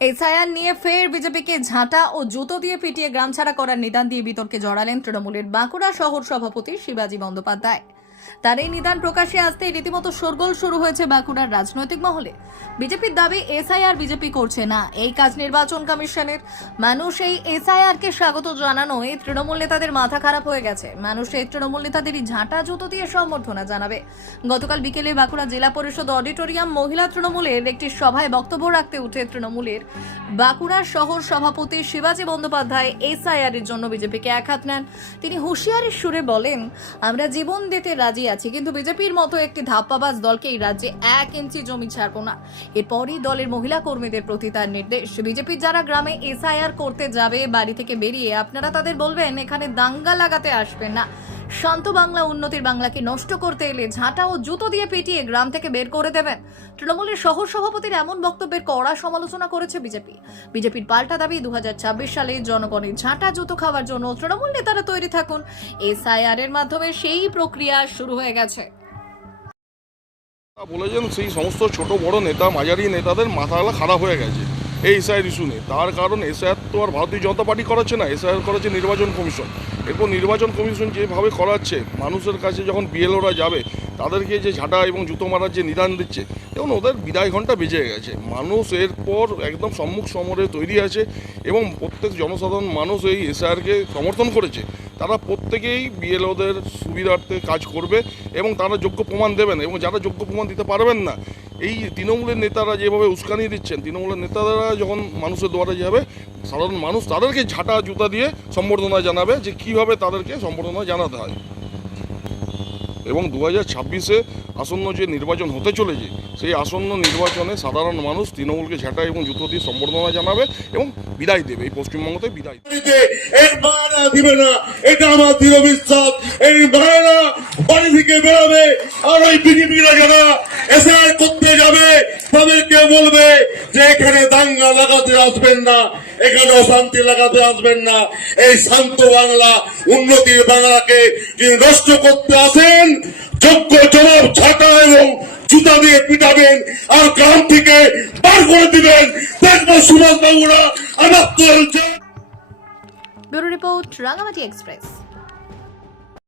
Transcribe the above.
SIR নিয়ে ফের বিজেপিকে ঝাঁটা ও জুতো দিয়ে পিটিয়ে গ্রাম ছাড়া করার নিদান দিয়ে বিতর্কে জড়ালেন তৃণমূলের বাঁকুড়া শহর সভাপতি শিবাজী বন্দ্যোপাধ্যায়। তার এই নিদান প্রকাশে আসতেই রীতিমতো শোরগোল শুরু হয়েছে বাঁকুড়ার রাজনৈতিক মহলে। বিজেপির দাবি, এসআইআর বিজেপি করছে না। এই কাজ নির্বাচন কমিশনের। মানুষ এই এসআইআর কে স্বাগত জানানোয় তৃণমূল নেতাদের মাথা খারাপ হয়ে গেছে। মানুষ এই তৃণমূল নেতাদেরই ঝাঁটা জুতো দিয়ে সম্বর্ধনা জানাবে। গতকাল বিকেলে বাঁকুড়া জেলা পরিষদ অডিটোরিয়াম মহিলা তৃণমূলের একটি সভায় বক্তব্য রাখতে উঠে তৃণমূলের বাঁকুড়ার শহর সভাপতি শিবাজী বন্দ্যোপাধ্যায় এসআইআর এর জন্য বিজেপিকে একহাত নেন। তিনি হুঁশিয়ারির সুরে বলেন, আমরা জীবন দিতে রাজি আছি, কিন্তু বিজেপির মতো একটি ধাপ্পাবাজ দলকে এই রাজ্যে এক ইঞ্চি জমি ছাড়বো না। এরপরই দলের মহিলা কর্মীদের প্রতি তার নির্দেশ। বিজেপির যারা গ্রামে এসআইআর করতে যাবে, বাড়ি থেকে বেরিয়ে, আপনারা তাদের বলবেন, এখানে দাঙ্গা লাগাতে আসবেন না। শান্ত বাংলা উন্নতির বাংলাকে নষ্ট করতে এলে ঝাঁটা ও জুতো দিয়ে পিটিয়ে গ্রাম থেকে বের করে দেবেন। তৃণমূলের শহর সভাপতির এমন বক্তব্যের কড়া সমালোচনা করেছে বিজেপি। বিজেপির পাল্টা দাবি দু সালে জনগণের ঝাঁটা জুতো খাওয়ার জন্য তৃণমূল নেতারা তৈরি থাকুন। এসআইআর এর মাধ্যমে সেই প্রক্রিয়া শুরু হয়ে গেছে। বলেছেন, সেই সমস্ত ছোট বড় নেতা, মাঝারি নেতাদের মাথাগুলো খারাপ হয়ে গেছে। এই এসআইআর ইস্যু নিয়ে তার কারণ এসআইআর তো আর ভারতীয় জনতা পার্টি করাচ্ছে না, এসআইআর করাচ্ছে নির্বাচন কমিশন। এরপর নির্বাচন কমিশন যেভাবে করাচ্ছে, মানুষের কাছে যখন বিএলওরা যাবে, তাদেরকে যে ঝাঁটা এবং জুতো মারার যে নিদান দিচ্ছে এবং ওদের বিদায় ঘণ্টা বেজে গেছে। মানুষ এরপর একদম সম্মুখ সমরে তৈরি আছে এবং প্রত্যেক জনসাধারণ মানুষ এই এসআইআরকে সমর্থন করেছে। তারা প্রত্যেকেই বিএলওদের সুবিধার্থে কাজ করবে এবং তারা যোগ্য প্রমাণ দেবেন এবং যারা যোগ্য প্রমাণ দিতে পারবেন না এই তৃণমূলের নেতারা যেভাবে উস্কানি দিচ্ছেন, তৃণমূলের নেতারা যখন মানুষের দুয়ারে যাবে, সাধারণ মানুষ তাদেরকে ঝাঁটা জুতা দিয়ে সম্বর্ধনা জানাবে যে কীভাবে তাদেরকে সম্বর্ধনা জানাতে হয়। এবং দু হাজার ছাব্বিশে আসন্ন যে নির্বাচন হতে চলেছে, সেই আসন্ন নির্বাচনে সাধারণ মানুষ তৃণমূলকে ঝাঁটা এবং জুতো দিয়ে সম্বর্ধনা জানাবে এবং বিদায় দেবে। এই পশ্চিমবঙ্গতে বিদায় দেবে। না, এটা আমার দৃঢ় বিশ্বাস। এই বাড়ি থেকে বেরোবে, আর ওই এসআর করতে যাবে, তাদেরকে বলবে যে এখানে দাঙ্গা লাগাতে আসবেন না, এখানে অশান্তি লাগাতে আসবেন না। এই শান্ত বাংলা উন্নতির বাংলাকে যিনি নষ্ট করতে আসেন, যোগ্য জবাব ছাটা এবং জুতা দিয়ে পিটাবেন আর গ্রাম থেকে বার করে দিবেন। দেখব সুভাষ বাবুরা আমার তো ব্যুরো রিপোর্ট রাঙামাটি এক্সপ্রেস।